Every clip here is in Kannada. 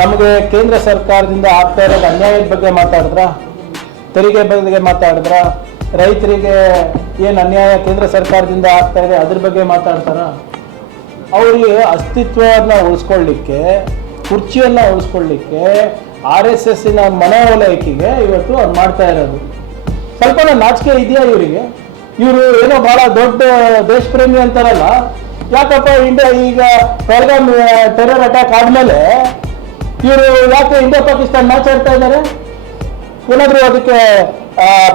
ನಮಗೆ ಕೇಂದ್ರ ಸರ್ಕಾರದಿಂದ ಆಗ್ತಾ ಇರೋದು ಅನ್ಯಾಯದ ಬಗ್ಗೆ ಮಾತಾಡಿದ್ರ, ತೆರಿಗೆ ಬಗ್ಗೆ ಮಾತಾಡಿದ್ರ, ರೈತರಿಗೆ ಏನು ಅನ್ಯಾಯ ಕೇಂದ್ರ ಸರ್ಕಾರದಿಂದ ಆಗ್ತಾ ಇದೆ ಅದ್ರ ಬಗ್ಗೆ ಮಾತಾಡ್ತಾರ? ಅವರಿಗೆ ಅಸ್ತಿತ್ವವನ್ನು ಉಳಿಸ್ಕೊಳ್ಳಿಕ್ಕೆ, ಕುರ್ಚಿಯನ್ನು ಉಳಿಸ್ಕೊಳ್ಳಿಕ್ಕೆ RSSನ ಮನವೊಲೈಕೆಗೆ ಇವತ್ತು ಅದು ಮಾಡ್ತಾ ಇರೋದು. ಸ್ವಲ್ಪ ನಾಚಿಕೆ ಇದೆಯಾ ಇವರಿಗೆ? ಇವರು ಏನೋ ಬಹಳ ದೊಡ್ಡ ದೇಶ ಪ್ರೇಮಿ ಅಂತಾರಲ್ಲ, ಯಾಕಪ್ಪ ಇಂಡಿಯಾ ಈಗ ಪಹಲ್ಗಾಮ್ ಟೆರರ್ ಅಟ್ಯಾಕ್ ಆದಮೇಲೆ ಇವರು ಯಾಕೆ ಇಂಡಿಯಾ ಪಾಕಿಸ್ತಾನ ಮ್ಯಾಚ್ ಆಡ್ತಾ ಇದ್ದಾರೆ? ಏನಾದರೂ ಅದಕ್ಕೆ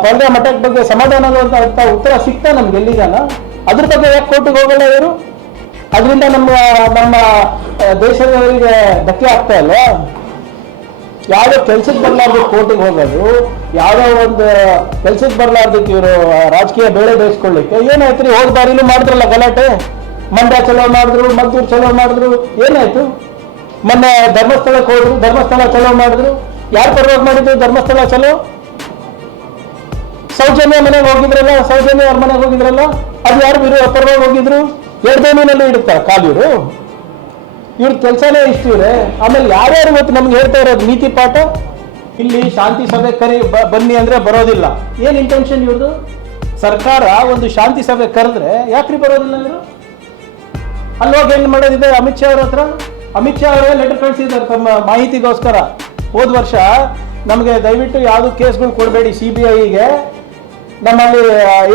ಪಹಲ್ಗಾಮ್ ಅಟ್ಯಾಕ್ ಬಗ್ಗೆ ಸಮಾಧಾನ ಅಂತ ಉತ್ತರ ಸಿಗ್ತಾ ನಮ್ಗೆ ಎಲ್ಲಿಗಾನ? ಅದ್ರ ಬಗ್ಗೆ ಯಾಕೆ ಕೋರ್ಟಿಗೆ ಹೋಗಲ್ಲ ಇವರು? ಅದರಿಂದ ನಮ್ಮ ದೇಶದವರಿಗೆ ಧಕ್ಕೆ ಆಗ್ತಾ ಇಲ್ವಾ? ಯಾವುದೋ ಕೆಲ್ಸಕ್ಕೆ ಬರಲಾರ್ದು ಕೋರ್ಟಿಗೆ ಹೋಗೋದು, ಯಾವುದೋ ಒಂದು ಕೆಲ್ಸಕ್ಕೆ ಬರಲಾರ್ದಕ್ಕೆ ಇವರು ರಾಜಕೀಯ ಬೇಳೆ ಬೇಯಿಸ್ಕೊಳ್ಳಿಕ್ಕೆ ಏನಾಯ್ತು ರೀ? ಹೋದ ಬಾರಿನೂ ಮಾಡಿದ್ರಲ್ಲ ಗಲಾಟೆ, ಮಂಡ್ಯ ಚಲೋ ಮಾಡಿದ್ರು, ಮದ್ದೂರು ಚಲೋ ಮಾಡಿದ್ರು, ಏನಾಯ್ತು? ಮೊನ್ನೆ ಧರ್ಮಸ್ಥಳಕ್ಕೆ ಹೋದ್ರು, ಧರ್ಮಸ್ಥಳ ಚಲೋ ಮಾಡಿದ್ರು. ಯಾರು ಪರವಾಗಿ ಮಾಡಿದ್ರು ಧರ್ಮಸ್ಥಳ ಚಲೋ? ಸೌಜನ್ಯ ಮನೆಗೆ ಹೋಗಿದ್ರಲ್ಲ, ಸೌಜನ್ಯ ಅವ್ರ ಮನೆಗೆ ಹೋಗಿದ್ರಲ್ಲ, ಅದು ಯಾರು ಪರವಾಗಿ ಹೋಗಿದ್ರು? ಎರಡೇನಿನಲ್ಲಿ ಇಡುತ್ತಾರೆ ಕಾಲಿರು. ಇವ್ರ ಕೆಲಸನೇ ಇಷ್ಟಿವ್ರೆ. ಆಮೇಲೆ ಯಾರ್ಯಾರು ಇವತ್ತು ನಮ್ಗೆ ಹೇಳ್ತಾ ಇರೋದು ನೀತಿ ಪಾಠ? ಇಲ್ಲಿ ಶಾಂತಿ ಸಭೆ ಬನ್ನಿ ಅಂದ್ರೆ ಬರೋದಿಲ್ಲ. ಏನ್ ಇಂಟೆನ್ಷನ್ ಇವ್ರದ್ದು? ಸರ್ಕಾರ ಒಂದು ಶಾಂತಿ ಸಭೆ ಕರೆದ್ರೆ ಯಾಕ್ರಿ ಬರೋದಿಲ್ಲ ಇವರು? ಅಲ್ಲೋಗಿ ಏನ್ ಮಾಡೋದಿದೆ ಅಮಿತ್ ಶಾ ಅವ್ರ ಹತ್ರ? ಅಮಿತ್ ಶಾ ಅವರೇ ಲೆಟರ್ ಕಳಿಸಿದ್ದಾರೆ ತಮ್ಮ ಮಾಹಿತಿಗೋಸ್ಕರ. ಹೋದ ವರ್ಷ ನಮಗೆ ದಯವಿಟ್ಟು ಯಾವುದು ಕೇಸ್ಗಳು ಕೊಡಬೇಡಿ CBIಗೆ, ನಮ್ಮಲ್ಲಿ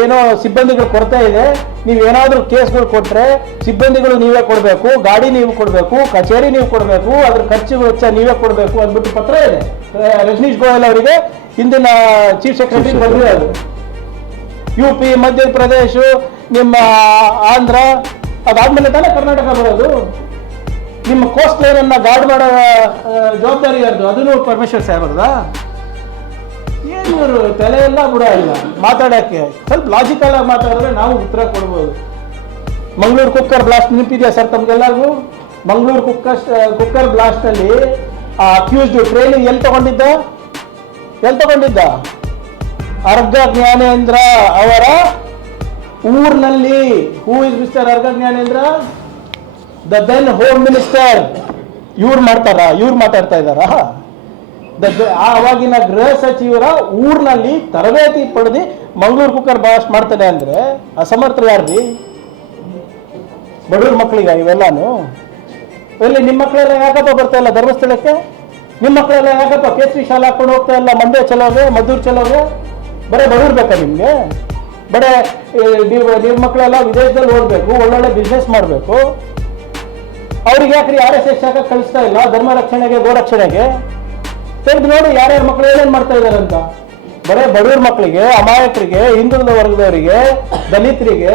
ಏನೋ ಸಿಬ್ಬಂದಿಗಳು ಕೊರತೆ ಇದೆ, ನೀವು ಏನಾದರೂ ಕೇಸ್ಗಳು ಕೊಟ್ಟರೆ ಸಿಬ್ಬಂದಿಗಳು ನೀವೇ ಕೊಡಬೇಕು, ಗಾಡಿ ನೀವು ಕೊಡಬೇಕು, ಕಚೇರಿ ನೀವು ಕೊಡಬೇಕು, ಅದ್ರ ಖರ್ಚು ವೆಚ್ಚ ನೀವೇ ಕೊಡಬೇಕು ಅಂದ್ಬಿಟ್ಟು ಪತ್ರ ಇದೆ ರಜನೀಶ್ ಗೋಯಲ್ ಅವರಿಗೆ, ಹಿಂದಿನ ಚೀಫ್ ಸೆಕ್ರೆಟರಿ ಬರೆದಿರೋದು. UP, ಮಧ್ಯಪ್ರದೇಶ, ನಿಮ್ಮ ಆಂಧ್ರ, ಅದಾದ್ಮೇಲೆ ತಾನೇ ಕರ್ನಾಟಕ ಬರೋದು. ನಿಮ್ಮ ಕೋಸ್ಟ್ ಲೈನನ್ನು ಗಾರ್ಡ್ ಮಾಡೋ ಜವಾಬ್ದಾರಿ ಯಾರ್ದು? ಅದನ್ನು ಪರಮೇಶ್ವರ್ ಸಾಹೇಬ್ರದಾ? ಏನು ಇವರು ತಲೆ ಎಲ್ಲ ಬುಡ ಇಲ್ಲ ಮಾತಾಡೋಕ್ಕೆ. ಸ್ವಲ್ಪ ಲಾಜಿಕಲ್ ಆಗಿ ಮಾತಾಡಿದ್ರೆ ನಾವು ಉತ್ತರ ಕೊಡ್ಬೋದು. ಮಂಗಳೂರು ಕುಕ್ಕರ್ ಬ್ಲಾಸ್ಟ್ ನೆನಪಿದೆಯಾ ಸರ್ ತಮ್ಗೆಲ್ಲರಿಗೂ? ಮಂಗಳೂರು ಕುಕ್ಕರ್ ಬ್ಲಾಸ್ಟಲ್ಲಿ ಅಕ್ಯೂಸ್ಡ್ ಟ್ರೈನಿಂಗ್ ಎಲ್ಲಿ ತಗೊಂಡಿದ್ದ? ಅರ್ಘ ಜ್ಞಾನೇಂದ್ರ ಅವರ ಊರಿನಲ್ಲಿ. Who is mister Araga Jnanendra? The then home minister. ಇವ್ರು ಮಾತಾಡ್ತಾ ಇದ್ದಾರಾ? ಆವಾಗಿನ ಗೃಹ ಸಚಿವರ ಊರಿನಲ್ಲಿ ತರಬೇತಿ ಪಡೆದು ಮಂಗಳೂರು ಕುಕ್ಕರ್ ಬ್ಲಾಸ್ಟ್ ಮಾಡ್ತಾನೆ ಅಂದ್ರೆ ಅಸಮರ್ಥರು ಯಾರ್ರಿ? ಬಡವ್ರ ಮಕ್ಕಳಿಗ ಇವೆಲ್ಲಾನು? ಎಲ್ಲಿ ನಿಮ್ಮ ಮಕ್ಕಳೆಲ್ಲ ಯಾಕಪ್ಪ ಬರ್ತಾ ಇಲ್ಲ ಧರ್ಮಸ್ಥಳಕ್ಕೆ? ನಿಮ್ಮ ಮಕ್ಕಳೆಲ್ಲ ಯಾಕಪ್ಪ ಕೇಸರಿ ಶಾಲೆ ಹಾಕೊಂಡು ಹೋಗ್ತಾ ಇಲ್ಲ? ಮಂಡ್ಯ ಚಲೋಗೆ, ಮದ್ದೂರು ಚಲೋಗೆ? ಬರೀ ಬಡವ್ರು ಬೇಕಾ ನಿಮ್ಗೆ? ಬರೀ ನಿಮ್ಮ ಮಕ್ಕಳೆಲ್ಲ ವಿದೇಶದಲ್ಲಿ ಓದಬೇಕು, ಒಳ್ಳೊಳ್ಳೆ ಬಿಸ್ನೆಸ್ ಮಾಡಬೇಕು. ಅವ್ರಿಗೆ ಯಾಕ್ರಿ RSS ಶಾಖ ಕಳಿಸ್ತಾ ಇಲ್ಲ ಧರ್ಮ ರಕ್ಷಣೆಗೆ, ಗೋರಕ್ಷಣೆಗೆ? ತೆಗೆದು ನೋಡಿ ಯಾರ್ಯಾರ ಮಕ್ಕಳು ಏನೇನು ಮಾಡ್ತಾ ಇದ್ದಾರೆ ಅಂತ. ಬರೇ ಬಡವ್ರ ಮಕ್ಕಳಿಗೆ, ಅಮಾಯಕರಿಗೆ, ಹಿಂದುಳಿದ ವರ್ಗದವರಿಗೆ, ದಲಿತರಿಗೆ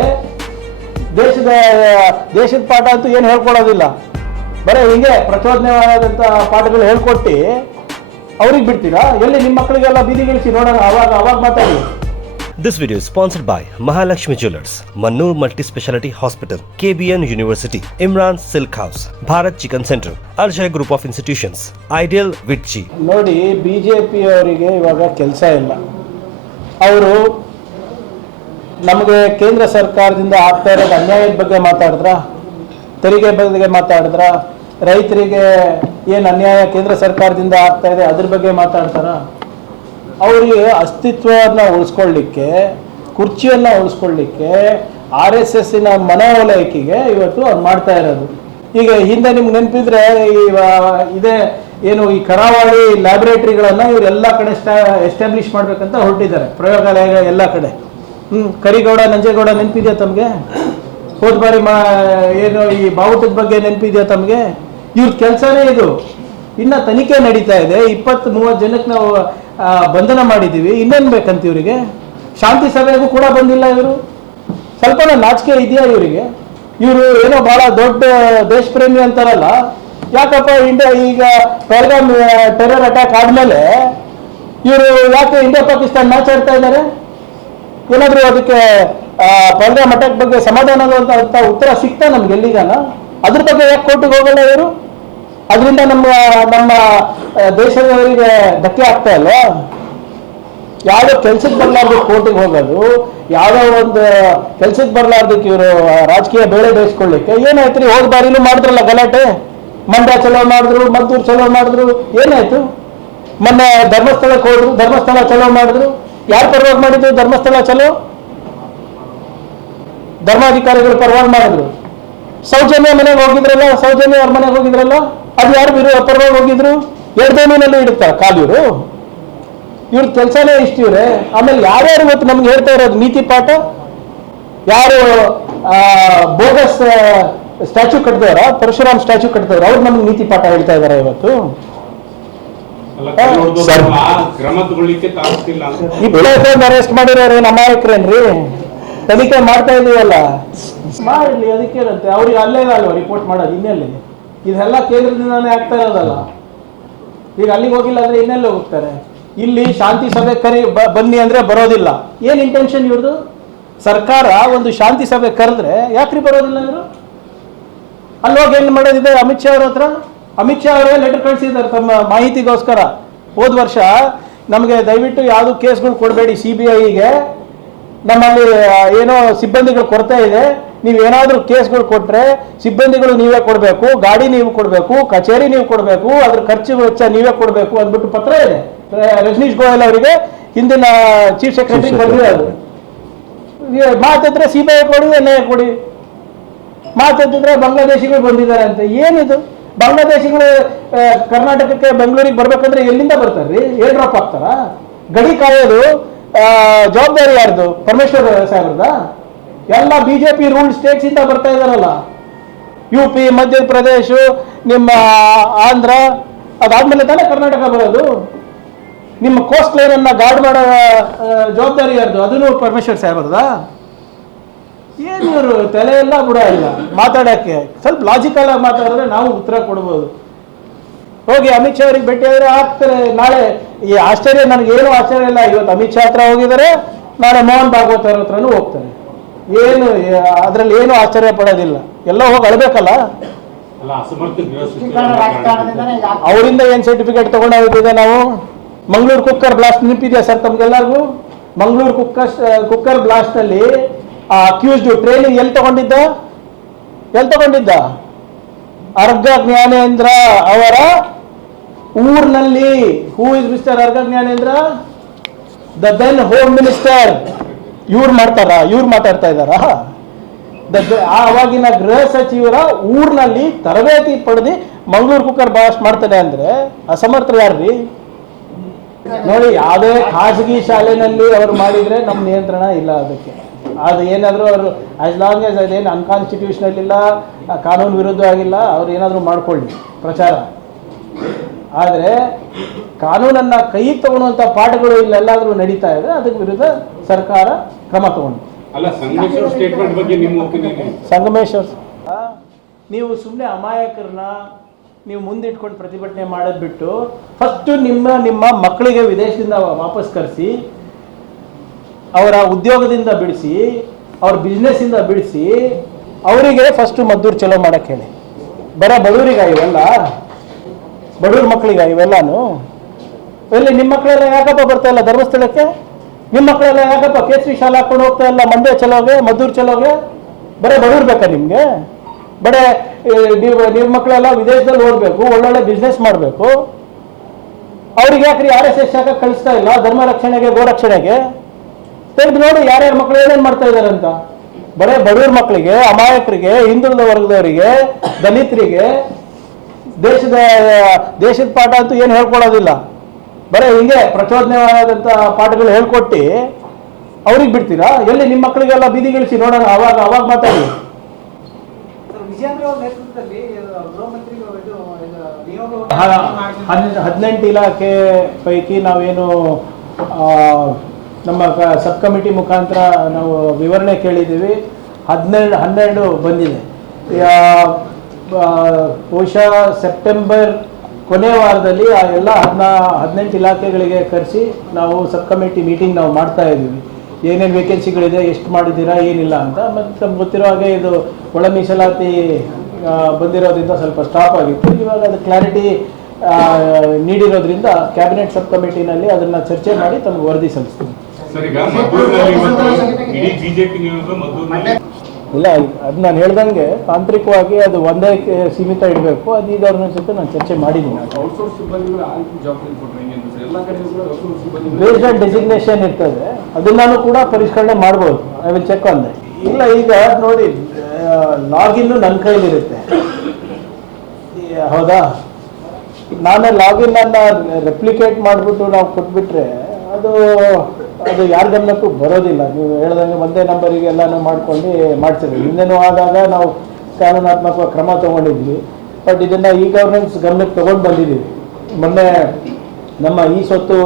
ದೇಶದ ಪಾಠ ಅಂತೂ ಏನು ಹೇಳ್ಕೊಡೋದಿಲ್ಲ. ಬರೀ ಹಿಂಗೆ ಪ್ರಚೋದನೆಯಾದಂಥ ಪಾಠಗಳು ಹೇಳ್ಕೊಟ್ಟು ಅವ್ರಿಗೆ ಬಿಡ್ತೀರಾ? ಎಲ್ಲಿ ನಿಮ್ಮ ಮಕ್ಕಳಿಗೆಲ್ಲ ಬೀದಿಗಿಳಿಸಿ ನೋಡೋಣ, ಅವಾಗ ಮಾತಾಡಿ. This video is sponsored by Mahalakshmi Jewelers, Mannur Multi-Speciality Hospital, KBN University, Imran Silk House, Bharat Chicken Center, Arjay Group of Institutions, Ideal Vitchi. ನೋಡಿ, BJP ಅವರಿಗೆ ಇವಾಗ ಕೆಲಸ ಇಲ್ಲ. ಅವರು ನಮಗೆ ಕೇಂದ್ರ ಸರ್ಕಾರದಿಂದ ಆಗ್ತಾ ಇರೋದು ಅನ್ಯಾಯದ ಬಗ್ಗೆ ಮಾತಾಡಿದ್ರ, ತೆರಿಗೆ ಬಗ್ಗೆ ಮಾತಾಡಿದ್ರ, ರೈತರಿಗೆ ಏನು ಅನ್ಯಾಯ ಕೇಂದ್ರ ಸರ್ಕಾರದಿಂದ ಆಗ್ತಾ ಇದೆ ಅದ್ರ ಬಗ್ಗೆ ಮಾತಾಡ್ತಾರ? ಅವರಿಗೆ ಅಸ್ತಿತ್ವವನ್ನು ಉಳಿಸ್ಕೊಳ್ಳಿಕ್ಕೆ, ಕುರ್ಚಿಯನ್ನು ಉಳಿಸ್ಕೊಳ್ಳಿಕ್ಕೆ RSSನ ಮನವೊಲೈಕೆಗೆ ಇವತ್ತು ಅದು ಮಾಡ್ತಾ ಇರೋದು. ಈಗ ಹಿಂದೆ ನಿಮ್ಗೆ ನೆನಪಿದ್ರೆ ಇದೇ ಏನು ಈ ಕರಾವಳಿ ಲ್ಯಾಬೊರೇಟರಿಗಳನ್ನು ಇವರೆಲ್ಲ ಕಡೆ ಎಸ್ಟಾಬ್ಲಿಷ್ ಮಾಡ್ಬೇಕಂತ ಹೊರಟಿದ್ದಾರೆ, ಪ್ರಯೋಗಾಲಯ ಎಲ್ಲ ಕಡೆ. ಕರಿಗೌಡ, ನಂಜೇಗೌಡ ನೆನಪಿದೆಯಾ ತಮಗೆ? ಹೋದ ಬಾರಿ ಏನು ಈ ಬಾವುಟದ ಬಗ್ಗೆ ನೆನಪಿದೆಯಾ ತಮಗೆ? ಇವ್ರ ಕೆಲಸನೇ ಇದು. ಇನ್ನು ತನಿಖೆ ನಡೀತಾ ಇದೆ, 20-30 ಜನಕ್ಕೆ ನಾವು ಬಂಧನ ಮಾಡಿದ್ದೀವಿ. ಇನ್ನೇನು ಬೇಕಂತ ಇವರಿಗೆ? ಶಾಂತಿ ಸಭೆಗೂ ಕೂಡ ಬಂದಿಲ್ಲ ಇವರು. ಸ್ವಲ್ಪ ನಾಚಿಕೆ ಇದೆಯಾ ಇವರಿಗೆ? ಇವರು ಏನೋ ಬಹಳ ದೊಡ್ಡ ದೇಶ ಪ್ರೇಮಿ ಅಂತಾರಲ್ಲ, ಯಾಕಪ್ಪ ಇಂಡಿಯಾ ಈಗ ಪಹಲ್ಗಾಮ್ ಟೆರರ್ ಅಟ್ಯಾಕ್ ಆದಮೇಲೆ ಇವರು ಯಾಕೆ ಇಂಡಿಯಾ ಪಾಕಿಸ್ತಾನ ಮ್ಯಾಚ್ ಆಡ್ತಾ ಇದ್ದಾರೆ? ಏನಾದರೂ ಅದಕ್ಕೆ ಪಹಲ್ಗಾಮ್ ಅಟ್ಯಾಕ್ ಬಗ್ಗೆ ಸಮಾಧಾನ ಅಂತ ಉತ್ತರ ಸಿಗ್ತಾ ನಮ್ಗೆ ಎಲ್ಲಿಗಾನ? ಅದ್ರ ಬಗ್ಗೆ ಯಾಕೆ ಕೋರ್ಟಿಗೆ ಹೋಗಲ್ಲ ಇವರು? ಅದರಿಂದ ನಮ್ಮ ದೇಶದವರಿಗೆ ಧಕ್ಕೆ ಆಗ್ತಾ ಇಲ್ವಾ? ಯಾವುದೋ ಕೆಲ್ಸಕ್ಕೆ ಬರಲಾರ್ದು ಕೋರ್ಟಿಗೆ ಹೋಗೋದು, ಯಾವುದೋ ಒಂದು ಕೆಲ್ಸಕ್ಕೆ ಬರಲಾರ್ದಕ್ಕೆ ಇವರು ರಾಜಕೀಯ ಬೇಳೆ ಬೇಯಿಸ್ಕೊಳ್ಳಿಕ್ಕೆ ಏನಾಯ್ತು ರೀ? ಹೋದ ಬಾರಿನೂ ಮಾಡಿದ್ರಲ್ಲ ಗಲಾಟೆ, ಮಂಡ್ಯ ಚಲೋ ಮಾಡಿದ್ರು, ಮದ್ದೂರು ಚಲೋ ಮಾಡಿದ್ರು, ಏನಾಯ್ತು? ಮೊನ್ನೆ ಧರ್ಮಸ್ಥಳಕ್ಕೆ ಹೋದ್ರು, ಧರ್ಮಸ್ಥಳ ಚಲೋ ಮಾಡಿದ್ರು. ಯಾರ ಪರವಾಗಿ ಮಾಡಿದ್ರು ಧರ್ಮಸ್ಥಳ ಚಲೋ? ಧರ್ಮಾಧಿಕಾರಿಗಳು ಪರವಾಗಿ ಮಾಡಿದ್ರು. ಸೌಜನ್ಯ ಮನೆಗೆ ಹೋಗಿದ್ರಲ್ಲ, ಸೌಜನ್ಯ ಅವ್ರ ಮನೆಗೆ ಹೋಗಿದ್ರಲ್ಲ, ಅದು ಯಾರು ಪರವಾಗಿ ಹೋಗಿದ್ರು? ಎರಡೇನಲ್ಲೂ ಇಡುತ್ತಾರೆ ಕಾಲು ಇವ್ರ ಕೆಲಸನೇ ಇಷ್ಟು ಇವ್ರೆ. ಆಮೇಲೆ ಯಾರ್ಯಾರು ಇವತ್ತು ನಮ್ಗೆ ಹೇಳ್ತಾ ಇರೋದು ನೀತಿ ಪಾಠ? ಯಾರು ಬೋಗಸ್ ಸ್ಟ್ಯಾಚ್ಯೂ ಕಟ್ಟಿದವರ, ಪರಶುರಾಮ್ ಸ್ಟ್ಯಾಚ್ಯೂ ಕಟ್ಟಿದವ್ರು, ಅವ್ರು ನಮ್ಗೆ ನೀತಿ ಪಾಠ ಹೇಳ್ತಾ ಇದಾರೆ ಇವತ್ತು. ಅರೆಸ್ಟ್ ಮಾಡಿರೋರು ಏನು ಅಮಾಯಕರೇನ್ರಿ? ತನಿಖೆ ಮಾಡ್ತಾ ಇದೀವಲ್ಲ, ಮಾಡಲಿ, ಅದಕ್ಕೇನಂತೆ. ಅವ್ರಿಗೆ ಅಲ್ಲೇ ಅಲ್ವಾ ರಿಪೋರ್ಟ್ ಮಾಡೋದು, ಇನ್ನೆಲ್ಲಿ? ಇದೆಲ್ಲ ಕೇಂದ್ರದಿಂದಾನೇ ಆಗ್ತಾ ಇರೋದಲ್ಲ. ಈಗ ಅಲ್ಲಿಗೆ ಹೋಗಿಲ್ಲ ಅಂದ್ರೆ ಇನ್ನೆಲ್ಲ ಹೋಗ್ತಾರೆ? ಇಲ್ಲಿ ಶಾಂತಿ ಸಭೆ ಬನ್ನಿ ಅಂದ್ರೆ ಬರೋದಿಲ್ಲ. ಏನ್ ಇಂಟೆನ್ಷನ್ ಇವ್ರದ್ದು? ಸರ್ಕಾರ ಒಂದು ಶಾಂತಿ ಸಭೆ ಕರೆದ್ರೆ ಯಾಕ್ರಿ ಬರೋದಿಲ್ಲ ಇವರು? ಅಲ್ಲಿ ಹೋಗಿ ಏನ್ ಮಾಡೋದಿದೆ ಅಮಿತ್ ಶಾ ಅವ್ರ ಹತ್ರ? ಅಮಿತ್ ಶಾ ಅವರೇ ಲೆಟರ್ ಕಳಿಸಿದ್ದಾರೆ ತಮ್ಮ ಮಾಹಿತಿಗೋಸ್ಕರ. ಹೋದ ವರ್ಷ ನಮಗೆ ದಯವಿಟ್ಟು ಯಾವುದು ಕೇಸ್ಗಳು ಕೊಡಬೇಡಿ CBIಗೆ, ನಮ್ಮಲ್ಲಿ ಏನೋ ಸಿಬ್ಬಂದಿಗಳು ಕೊರತೆ ಇದೆ, ನೀವೇನಾದ್ರೂ ಕೇಸ್ಗಳು ಕೊಟ್ರೆ ಸಿಬ್ಬಂದಿಗಳು ನೀವೇ ಕೊಡಬೇಕು, ಗಾಡಿ ನೀವು ಕೊಡಬೇಕು, ಕಚೇರಿ ನೀವು ಕೊಡಬೇಕು, ಅದ್ರ ಖರ್ಚು ವೆಚ್ಚ ನೀವೇ ಕೊಡಬೇಕು ಅಂದ್ಬಿಟ್ಟು ಪತ್ರ ಇದೆ ರಜನೀಶ್ ಗೋಯಲ್ ಅವರಿಗೆ, ಹಿಂದಿನ ಚೀಫ್ ಸೆಕ್ರೆಟರಿ ಬಂದಿರೋದು. ಮಾತಿದ್ರೆ CBI ಕೊಡಿ, NIA ಕೊಡಿ. ಮಾತಿದ್ರೆ ಬಾಂಗ್ಲಾದೇಶಿಗಳು ಬಂದಿದ್ದಾರೆ ಅಂತ. ಏನಿದು? ಬಾಂಗ್ಲಾದೇಶಿಗಳು ಕರ್ನಾಟಕಕ್ಕೆ ಬೆಂಗಳೂರಿಗೆ ಬರ್ಬೇಕಂದ್ರೆ ಎಲ್ಲಿಂದ ಬರ್ತಾರ್ರಿ? ಏರ್ ಡ್ರಾಪ್ ಆಗ್ತಾರ? ಗಡಿ ಕಾಯೋದು ಜವಾಬ್ದಾರಿ ಯಾರ್ದು? ಪರಮೇಶ್ವರ್ ಸಾಹೇಬ್ರದ? ಎಲ್ಲ BJP ರೂಲ್ಡ್ ಸ್ಟೇಟ್ಸ್ ಇಂದ ಬರ್ತಾ ಇದಾರಲ್ಲ. UP, ಮಧ್ಯಪ್ರದೇಶ, ನಿಮ್ಮ ಆಂಧ್ರ, ಅದಾದ್ಮೇಲೆ ತಾನೇ ಕರ್ನಾಟಕ ಬರೋದು. ನಿಮ್ಮ ಕೋಸ್ಟ್ ಲೈನ್ ಅನ್ನ ಗಾರ್ಡ್ ಮಾಡೋ ಜವಾಬ್ದಾರಿ ಯಾರ್ದು? ಅದನ್ನು ಪರಮೇಶ್ವರ್ ಸಾಹೇಬ್ರದ? ಏನು ಇವರು ತಲೆ ಎಲ್ಲ ಬುಡ ಇಲ್ಲ ಮಾತಾಡಕ್ಕೆ. ಸ್ವಲ್ಪ ಲಾಜಿಕಲ್ ಆಗಿ ಮಾತಾಡಿದ್ರೆ ನಾವು ಉತ್ತರ ಕೊಡ್ಬೋದು. ಹೋಗಿ ಅಮಿತ್ ಶಾ ಅವ್ರಿಗೆ ಭೇಟಿ ಆದ್ರೆ ಆಗ್ತಾರೆ. ನಾಳೆ ಈ ಆಶ್ಚರ್ಯ, ನನಗೇನು ಆಶ್ಚರ್ಯ ಇಲ್ಲ. ಇವತ್ತು ಅಮಿತ್ ಶಾ ಹತ್ರ ಹೋಗಿದ್ದಾರೆ, ನಾಳೆ ಮೋಹನ್ ಭಾಗವತ್ ಅವ್ರ ಹತ್ರನೂ ಹೋಗ್ತಾರೆ. ಏನು ಅದ್ರಲ್ಲಿ ಏನು ಆಶ್ಚರ್ಯ ಪಡೋದಿಲ್ಲ. ಎಲ್ಲ ಹೋಗಿ ಅಳ್ಬೇಕಲ್ಲ. ಅವರಿಂದ ಏನ್ ಸರ್ಟಿಫಿಕೇಟ್ ತಗೊಂಡೋಗಿದೆ ನಾವು? ಮಂಗಳೂರು ಕುಕ್ಕರ್ ಬ್ಲಾಸ್ಟ್ ನೆನಪಿದೆಯಾ ಸರ್ ತಮ್ಗೆಲ್ಲರಿಗೂ? ಮಂಗಳೂರು ಕುಕ್ಕರ್ ಬ್ಲಾಸ್ಟ್ ನಲ್ಲಿ ಅಕ್ಯೂಸ್ಡ್ ಟ್ರೈನಿಂಗ್ ಎಲ್ಲಿ ತಗೊಂಡಿದ್ದ? ಅರ್ಘ ಜ್ಞಾನೇಂದ್ರ ಅವರ ಊರಿನಲ್ಲಿ. Who is mister Araga Jnanendra? The then home minister. ಇವ್ರು ಮಾತಾಡ್ತಾ ಇದ್ದಾರ? ಆವಾಗಿನ ಗೃಹ ಸಚಿವರ ಊರಿನಲ್ಲಿ ತರಬೇತಿ ಪಡೆದು ಮಂಗಳೂರು ಕುಕ್ಕರ್ ಬ್ಲಾಸ್ಟ್ ಮಾಡ್ತಾನೆ ಅಂದ್ರೆ ಅಸಮರ್ಥರು ಯಾರ್ರಿ? ನೋಡಿ, ಯಾವುದೇ ಖಾಸಗಿ ಶಾಲೆನಲ್ಲಿ ಅವರು ಮಾಡಿದ್ರೆ ನಮ್ಮ ನಿಯಂತ್ರಣ ಇಲ್ಲ ಅದಕ್ಕೆ. ಅದು ಏನಾದರೂ ಅವರು ಆಸ್ ಲಾಂಗ್ ಆಸ್ ಅದೇನು ಅನ್ಕಾನ್ಸ್ಟಿಟ್ಯೂಷನಲ್ ಇಲ್ಲ, ಕಾನೂನು ವಿರುದ್ಧ ಆಗಿಲ್ಲ, ಅವ್ರು ಏನಾದರೂ ಮಾಡ್ಕೊಳ್ಳಿ ಪ್ರಚಾರ. ಆದರೆ ಕಾನೂನನ್ನು ಕೈಗೆ ತಗೊಳ್ಳುವಂಥ ಪಾಠಗಳು ಇಲ್ಲೆಲ್ಲಾದರೂ ನಡೀತಾ ಇದೆ, ಅದಕ್ಕೆ ವಿರುದ್ಧ ಸರ್ಕಾರ ಕ್ರಮ ತಗೊಂಡು. ಸಂಗಮೇಶ್ವರ್, ನೀವು ಸುಮ್ಮನೆ ಅಮಾಯಕರನ್ನ ನೀವು ಮುಂದಿಟ್ಕೊಂಡು ಪ್ರತಿಭಟನೆ ಮಾಡೋದು ಬಿಟ್ಟು ಫಸ್ಟು ನಿಮ್ಮ ಮಕ್ಕಳಿಗೆ ವಿದೇಶದಿಂದ ವಾಪಸ್ ಕರೆಸಿ, ಅವರ ಉದ್ಯೋಗದಿಂದ ಬಿಡಿಸಿ, ಅವ್ರ ಬಿಸ್ನೆಸ್ಸಿಂದ ಬಿಡಿಸಿ, ಅವರಿಗೆ ಫಸ್ಟು ಮದ್ದೂರು ಚಲೋ ಮಾಡಕ್ಕೆ ಹೇಳಿ. ಬರ ಬಡವರಿಗ ಇವೆಲ್ಲ? ಬಡವ್ರ ಮಕ್ಕಳಿಗ ಇವೆಲ್ಲಾನು? ಎಲ್ಲಿ ನಿಮ್ಮ ಮಕ್ಕಳೆಲ್ಲ ಯಾಕಪ್ಪ ಬರ್ತಾ ಇಲ್ಲ ಧರ್ಮಸ್ಥಳಕ್ಕೆ? ನಿಮ್ಮ ಮಕ್ಕಳೆಲ್ಲ ಯಾಕಪ್ಪ ಕೇಸರಿ ಶಾಲೆ ಹಾಕೊಂಡು ಹೋಗ್ತಾ ಇಲ್ಲ ಮಂಡ್ಯ ಚಲೋಗೆ, ಮದ್ದೂರು ಚಲೋಗೆ? ಬರೀ ಬಡವ್ರು ಬೇಕಾ ನಿಮಗೆ? ಬಡೇ ನಿಮ್ಮ ಮಕ್ಕಳೆಲ್ಲ ವಿದೇಶದಲ್ಲಿ ಓದಬೇಕು, ಒಳ್ಳೊಳ್ಳೆ ಬಿಸ್ನೆಸ್ ಮಾಡಬೇಕು. ಅವ್ರಿಗೆ ಯಾಕ್ರಿ RSS ಶಾಖ ಕಳಿಸ್ತಾ ಇಲ್ಲ ಧರ್ಮ ರಕ್ಷಣೆಗೆ, ಗೋರಕ್ಷಣೆಗೆ? ತೆಗೆದು ನೋಡಿ ಯಾರ್ಯಾರ ಮಕ್ಕಳು ಏನೇನು ಮಾಡ್ತಾ ಇದ್ದಾರೆ ಅಂತ. ಬರೇ ಬಡವ್ರ ಮಕ್ಕಳಿಗೆ, ಅಮಾಯಕರಿಗೆ, ಹಿಂದುಳಿದ ವರ್ಗದವರಿಗೆ, ದಲಿತರಿಗೆ ದೇಶದ ಪಾಠ ಅಂತೂ ಏನು ಹೇಳ್ಕೊಡೋದಿಲ್ಲ. ಬರೀ ಹಿಂಗೆ ಪ್ರಚೋದನೆವಾದಂಥ ಪಾಠಗಳು ಹೇಳ್ಕೊಟ್ಟು ಅವ್ರಿಗೆ ಬಿಡ್ತೀರಾ? ಎಲ್ಲಿ ನಿಮ್ಮ ಮಕ್ಕಳಿಗೆಲ್ಲ ಬೀದಿಗಿಳಿಸಿ ನೋಡೋಣ, ಅವಾಗ ಮಾತಾಡಿ. 18 ಇಲಾಖೆ ಪೈಕಿ ನಾವೇನು ನಮ್ಮ ಸಬ್ ಕಮಿಟಿ ಮುಖಾಂತರ ನಾವು ವಿವರಣೆ ಕೇಳಿದ್ದೀವಿ. 12 ಬಂದಿದೆ. ಬಹುಶಃ ಸೆಪ್ಟೆಂಬರ್ ಕೊನೆ ವಾರದಲ್ಲಿ ಆ ಎಲ್ಲ 18 ಇಲಾಖೆಗಳಿಗೆ ಕರೆಸಿ ನಾವು ಸಬ್ ಕಮಿಟಿ ಮೀಟಿಂಗ್ ನಾವು ಮಾಡ್ತಾ ಇದ್ದೀವಿ. ಏನೇನು ವೇಕೆನ್ಸಿಗಳಿದೆ, ಎಷ್ಟು ಮಾಡಿದ್ದೀರಾ, ಏನಿಲ್ಲ ಅಂತ. ಮತ್ತು ನಮ್ಗೆ ಗೊತ್ತಿರೋ ಹಾಗೆ ಇದು ಒಳ ಮೀಸಲಾತಿ ಬಂದಿರೋದ್ರಿಂದ ಸ್ವಲ್ಪ ಸ್ಟಾಪ್ ಆಗಿತ್ತು. ಇವಾಗ ಅದು ಕ್ಲಾರಿಟಿ ನೀಡಿರೋದ್ರಿಂದ ಕ್ಯಾಬಿನೆಟ್ ಸಬ್ ಕಮಿಟಿನಲ್ಲಿ ಅದನ್ನು ಚರ್ಚೆ ಮಾಡಿ ತಮಗೆ ವರದಿ ಸಲ್ಲಿಸ್ತೀವಿ. ಇಲ್ಲ ಅದು ನಾನು ಹೇಳ್ದಂಗೆ ತಾಂತ್ರಿಕವಾಗಿ ಅದು ಒಂದೇ ಸೀಮಿತ ಇಡಬೇಕು. ಅದು ಈಗ ಅವ್ರ ಜೊತೆ ನಾನು ಚರ್ಚೆ ಮಾಡಿದ್ದೀನಿ. ಔಟ್ಸೋರ್ಸ್ ಸಿಬ್ಬಂದಿಗಳು ಜಾಬ್ ಕೊಟ್ಟರೆ ಹೆಂಗೆ ಅಂತ ಸರ್? ಎಲ್ಲ ಕಡೆ ಕೂಡ ಔಟ್ಸೋರ್ಸ್ ಸಿಬ್ಬಂದಿ ಬೇಸ್ಡ್ ಆನ್ ಡೆಸಿಗ್ನೇಷನ್ ಇರ್ತದೆ, ಅದನ್ನಾನು ಕೂಡ ಪರಿಷ್ಕರಣೆ ಮಾಡ್ಬೋದು. I will check on that. ಇಲ್ಲ ಈಗ ನೋಡಿ, ಲಾಗಿನ್ನು ನನ್ನ ಕೈಲಿರುತ್ತೆ, ಹೌದಾ? ನಾನೇ ಲಾಗಿನ್ನನ್ನು ರೆಪ್ಲಿಕೇಟ್ ಮಾಡಿಬಿಟ್ಟು ನಾವು ಕೊಟ್ಬಿಟ್ರೆ ಅದು ಯಾರ ಗಮನಕ್ಕೂ ಬರೋದಿಲ್ಲ. ನೀವು ಹೇಳ್ದಂಗೆ ಒಂದೇ ನಂಬರಿಗೆ ಎಲ್ಲನೂ ಮಾಡ್ಕೊಂಡು ಮಾಡ್ತಿದ್ವಿ. ಹಿಂದೆನೂ ಆದಾಗ ನಾವು ಕಾನೂನಾತ್ಮಕ ಕ್ರಮ ತೊಗೊಂಡಿದ್ವಿ. ಬಟ್ ಇದನ್ನು ಇ ಗವರ್ನೆನ್ಸ್ ಗಮನಕ್ಕೆ ತೊಗೊಂಡು ಬಂದಿದ್ದೀವಿ. ಮೊನ್ನೆ ನಮ್ಮ ಈ ಸ್ವತ್ತು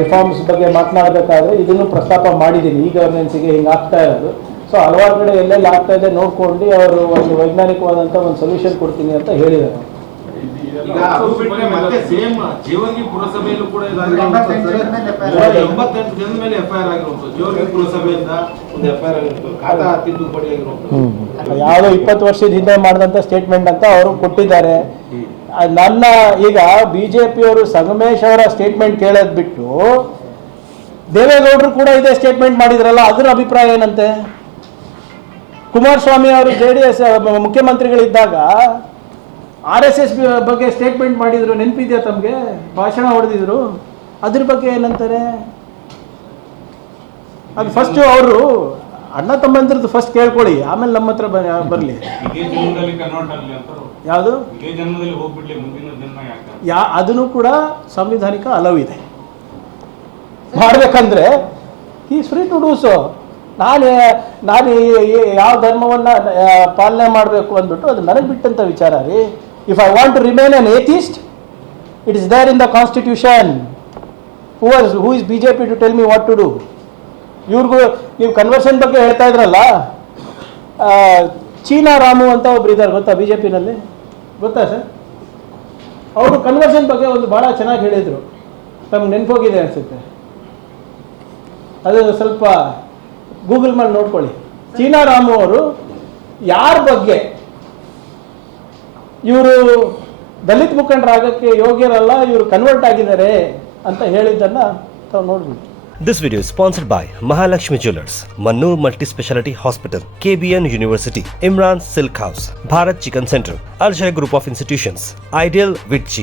ರಿಫಾರ್ಮ್ಸ್ ಬಗ್ಗೆ ಮಾತನಾಡಬೇಕಾದ್ರೆ ಇದನ್ನು ಪ್ರಸ್ತಾಪ ಮಾಡಿದ್ದೀನಿ. ಇ ಗವರ್ನೆನ್ಸಿಗೆ ಹಿಂಗೆ ಆಗ್ತಾ ಇರೋದು. ಸೊ ಹಲವಾರು ಕಡೆ ಎಲ್ಲೆಲ್ಲಿ ಆಗ್ತಾ ಇದೆ ನೋಡ್ಕೊಂಡು ಅವರು ಒಂದು ವೈಜ್ಞಾನಿಕವಾದಂಥ ಒಂದು ಸೊಲ್ಯೂಷನ್ ಕೊಡ್ತೀನಿ ಅಂತ ಹೇಳಿದ್ದಾರೆ. ಈಗ ಅದು ಬಿಟ್ಟರೆ ಮತ್ತೆ ಸೇಮ್ ಜೀವಂಗಿ ಪುರಸಭೆಯಲ್ಲೂ ಕೂಡ ಇದಾಗಿದೆ. 88 ಜನದ ಮೇಲೆ ಎಫ್ಐಆರ್ ಆಗಿರುವಂಥದ್ದು. ಜೀವಂಗಿ ಪುರಸಭೆಯಿಂದ ಒಂದು ಎಫ್ಐಆರ್ ಆಗಿರುತ್ತದೆ, ಖಾತಾ ತಿದ್ದುಪಡಿ ಆಗಿರುವಂಥದ್ದು. ಯಾವುದೋ 20 ವರ್ಷದ ಹಿಂದೆ ಮಾಡಿದಂಥ ಸ್ಟೇಟ್ಮೆಂಟ್ ಅಂತ ಅವರು ಕೊಟ್ಟಿದ್ದಾರೆ. ನನ್ನ ಈಗ BJP ಅವರು ಸಂಗಮೇಶ್ ಅವರ ಸ್ಟೇಟ್ಮೆಂಟ್ ಕೇಳೋದು ಬಿಟ್ಟು ದೇವೇಗೌಡರು ಕೂಡ ಇದೇ ಸ್ಟೇಟ್ಮೆಂಟ್ ಮಾಡಿದ್ರಲ್ಲ, ಅದರ ಅಭಿಪ್ರಾಯ ಏನಂತೆ? ಕುಮಾರಸ್ವಾಮಿ ಅವರು JDS ಮುಖ್ಯಮಂತ್ರಿಗಳಿದ್ದಾಗ RSS ಬಗ್ಗೆ ಸ್ಟೇಟ್ಮೆಂಟ್ ಮಾಡಿದ್ರು, ನೆನಪಿದೆಯಾ ತಮಗೆ? ಭಾಷಣ ಹೊಡೆದಿದ್ರು. ಅದ್ರ ಬಗ್ಗೆ ಏನಂತಾರೆ? ಅದು ಫಸ್ಟ್ ಅವರು ಅಣ್ಣ ತಮ್ಮಂದ್ರದ್ದು ಫಸ್ಟ್ ಕೇಳ್ಕೊಳ್ಳಿ, ಆಮೇಲೆ ನಮ್ಮ ಹತ್ರ ಬರಲಿ. ಯಾವುದು ಅದನ್ನು ಕೂಡ ಸಂವಿಧಾನಿಕ ಅಲವ್ ಇದೆ ಮಾಡಬೇಕಂದ್ರೆ. Is free to do so. ನಾನು ಯಾವ ಧರ್ಮವನ್ನು ಪಾಲನೆ ಮಾಡಬೇಕು ಅಂದ್ಬಿಟ್ಟು ಅದು ನನಗೆ ಬಿಟ್ಟಂಥ ವಿಚಾರ ರೀ. If I want to remain an atheist, it is there in the constitution. Who is BJP to tell me what to do? ಇವ್ರಿಗೂ ನೀವು ಕನ್ವರ್ಷನ್ ಬಗ್ಗೆ ಹೇಳ್ತಾ ಇದ್ರಲ್ಲ, ಚೀನಾ ರಾಮು ಅಂತ ಒಬ್ರು ಇದ್ದಾರೆ, ಗೊತ್ತಾ BJPನಲ್ಲಿ? ಗೊತ್ತಾ ಸರ್? ಅವರು ಕನ್ವರ್ಷನ್ ಬಗ್ಗೆ ಒಂದು ಭಾಳ ಚೆನ್ನಾಗಿ ಹೇಳಿದರು. ತಮ್ಗೆ ನೆನಪೋಗಿದೆ ಅನಿಸುತ್ತೆ. ಅದು ಸ್ವಲ್ಪ ಗೂಗಲ್ ಮಾಡಿ ನೋಡ್ಕೊಳ್ಳಿ. ಚೀನಾ ರಾಮು ಅವರು ಯಾರ ಬಗ್ಗೆ ಇವರು ದಲಿತ ಮುಖಂಡರಾಗಕ್ಕೆ ಯೋಗ್ಯರಲ್ಲ, ಇವರು ಕನ್ವರ್ಟ್ ಆಗಿದ್ದಾರೆ ಅಂತ ಹೇಳಿದ್ದನ್ನು ತಾವು ನೋಡ್ಬಿಡಿ. This video is sponsored by Mahalakshmi Jewelers, Mannur Multi Speciality Hospital, KBN University, Imran Silk House, Bharat Chicken Center, Al Shaykh Group of Institutions, Ideal Vitchi,